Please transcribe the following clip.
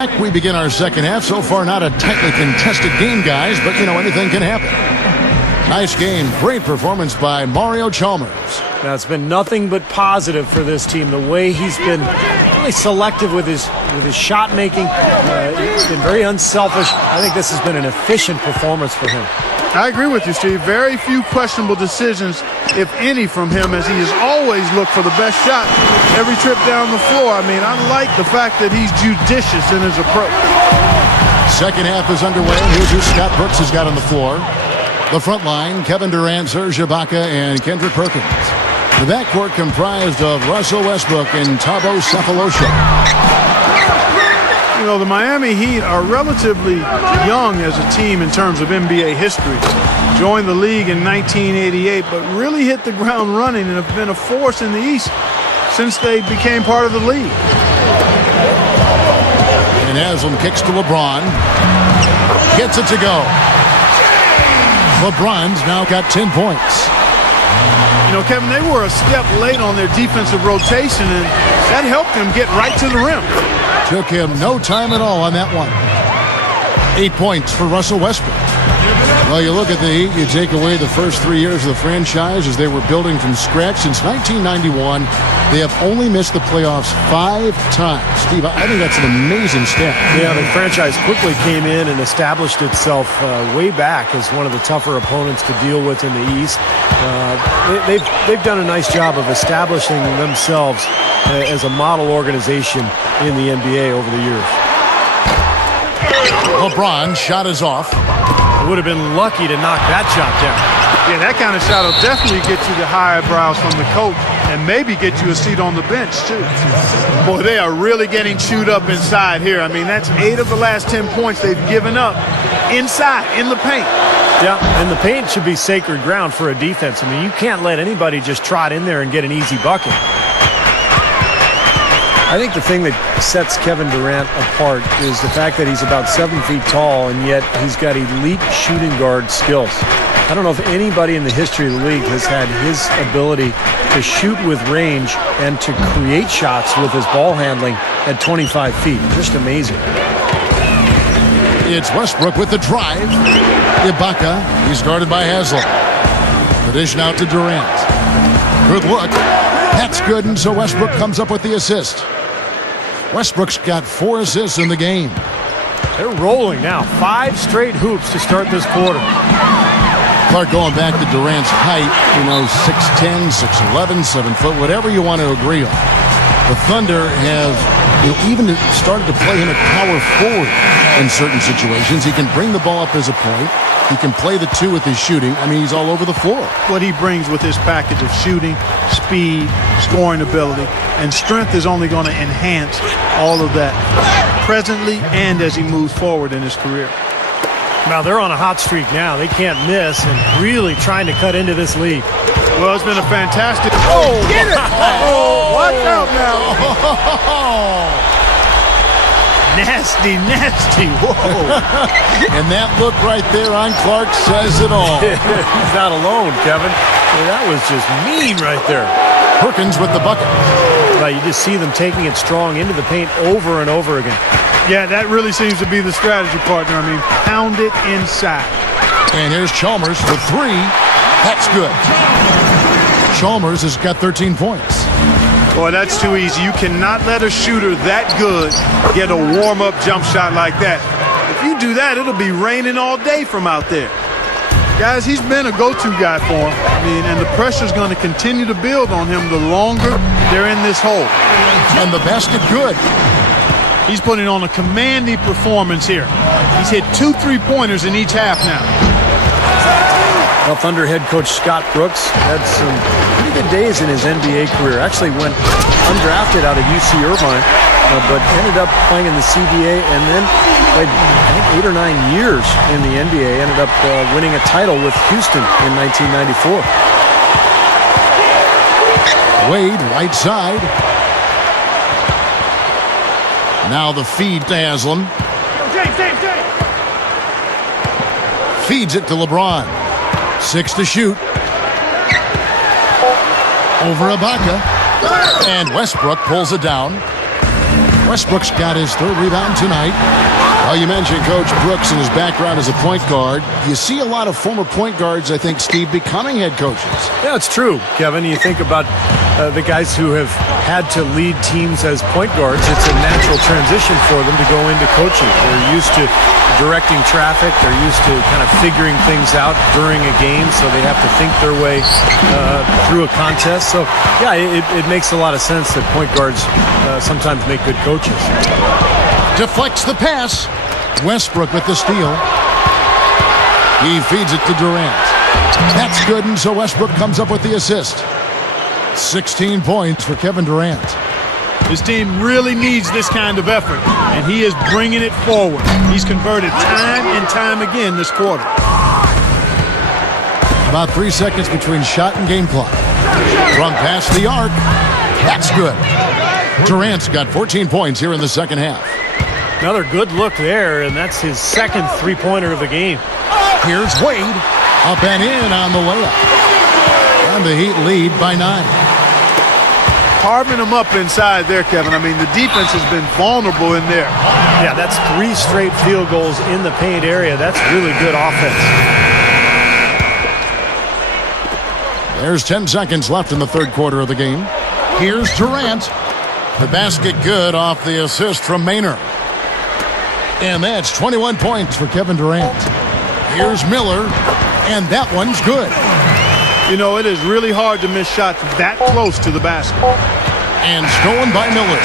We begin our second half. So far, not a tightly contested game, guys, but, anything can happen. Nice game. Great performance by Mario Chalmers. Now, it's been nothing but positive for this team. The way he's been really selective with his shot making. He's been very unselfish. I think this has been an efficient performance for him. I agree with you, Steve. Very few questionable decisions, if any, from him, as he has always looked for the best shot every trip down the floor. I like the fact that he's judicious in his approach. Second half is underway. Here's who Scott Brooks has got on the floor. The front line, Kevin Durant, Serge Ibaka, and Kendrick Perkins. The backcourt comprised of Russell Westbrook and Thabo Sefolosha. The Miami Heat are relatively young as a team in terms of NBA history. Joined the league in 1988, but really hit the ground running and have been a force in the East since they became part of the league. And Haslam kicks to LeBron. Gets it to go. LeBron's now got 10 points. Kevin, they were a step late on their defensive rotation, and that helped them get right to the rim. Took him no time at all on that one. 8 points for Russell Westbrook. Well, you look at the Heat, you take away the first 3 years of the franchise as they were building from scratch. Since 1991, they have only missed the playoffs 5 times. Steve, I think that's an amazing stat. Yeah, the franchise quickly came in and established itself way back as one of the tougher opponents to deal with in the East. They've done a nice job of establishing themselves as a model organization in the NBA over the years. LeBron's shot is off. Would have been lucky to knock that shot down. Yeah, that kind of shot will definitely get you the high eyebrows from the coach and maybe get you a seat on the bench, too. Boy, they are really getting chewed up inside here. That's 8 of the last 10 points they've given up inside, in the paint. Yeah, and the paint should be sacred ground for a defense. You can't let anybody just trot in there and get an easy bucket. I think the thing that sets Kevin Durant apart is the fact that he's about 7 feet tall, and yet he's got elite shooting guard skills. I don't know if anybody in the history of the league has had his ability to shoot with range and to create shots with his ball handling at 25 feet. Just amazing. It's Westbrook with the drive. Ibaka, he's guarded by Haslam. The dish out to Durant. Good look. That's good, and so Westbrook comes up with the assist. Westbrook's got 4 assists in the game. They're rolling now. 5 straight hoops to start this quarter. Clark, going back to Durant's height, 6'10", 6'11", 7 foot, whatever you want to agree on. The Thunder have even started to play him at power forward in certain situations. He can bring the ball up as a point. He can play the 2 with his shooting. He's all over the floor. What he brings with his package of shooting, speed, scoring ability, and strength is only going to enhance all of that presently and as he moves forward in his career. Now, they're on a hot streak now. They can't miss and really trying to cut into this lead. Well, it's been a fantastic... Oh, get it! Oh, watch out now. Nasty. Whoa. And that look right there on Clark says it all. He's not alone, Kevin. That was just mean right there. Perkins with the bucket. Right, you just see them taking it strong into the paint over and over again. Yeah, that really seems to be the strategy, partner. Pound it inside. And here's Chalmers with 3. That's good. Chalmers has got 13 points. Boy, that's too easy. You cannot let a shooter that good get a warm-up jump shot like that. If you do that, it'll be raining all day from out there. Guys, he's been a go-to guy for him. And the pressure's going to continue to build on him the longer they're in this hole. And the basket good. He's putting on a commanding performance here. He's hit 2 3-pointers in each half now. Well, Thunder head coach Scott Brooks had some pretty good days in his NBA career. Actually went undrafted out of UC Irvine, but ended up playing in the CBA and then played, I think, 8 or 9 years in the NBA. Ended up winning a title with Houston in 1994. Wade, right side. Now the feed to Haslam. Feeds it to LeBron. 6 to shoot. Over Ibaka. And Westbrook pulls it down. Westbrook's got his third rebound tonight. Well, you mentioned Coach Brooks and his background as a point guard. You see a lot of former point guards, I think, Steve, becoming head coaches. Yeah, it's true, Kevin. You think about the guys who have had to lead teams as point guards. It's a natural transition for them to go into coaching. They're used to directing traffic. They're used to kind of figuring things out during a game, so they have to think their way through a contest. So, yeah, it makes a lot of sense that point guards sometimes make good coaches. Deflects the pass. Westbrook with the steal. He feeds it to Durant. That's good, and so Westbrook comes up with the assist. 16 points for Kevin Durant. His team really needs this kind of effort, and he is bringing it forward. He's converted time and time again this quarter. About 3 seconds between shot and game clock. From past the arc. That's good. Durant's got 14 points here in the second half. Another good look there, and that's his second three-pointer of the game. Here's Wade. Up and in on the layup. And the Heat lead by 9. Carving them up inside there, Kevin. I mean, the defense has been vulnerable in there. Yeah, that's 3 straight field goals in the paint area. That's really good offense. There's 10 seconds left in the third quarter of the game. Here's Durant. The basket good off the assist from Maynard. And that's 21 points for Kevin Durant. Here's Miller, and that one's good. You know, it is really hard to miss shots that close to the basket. And stolen by Miller.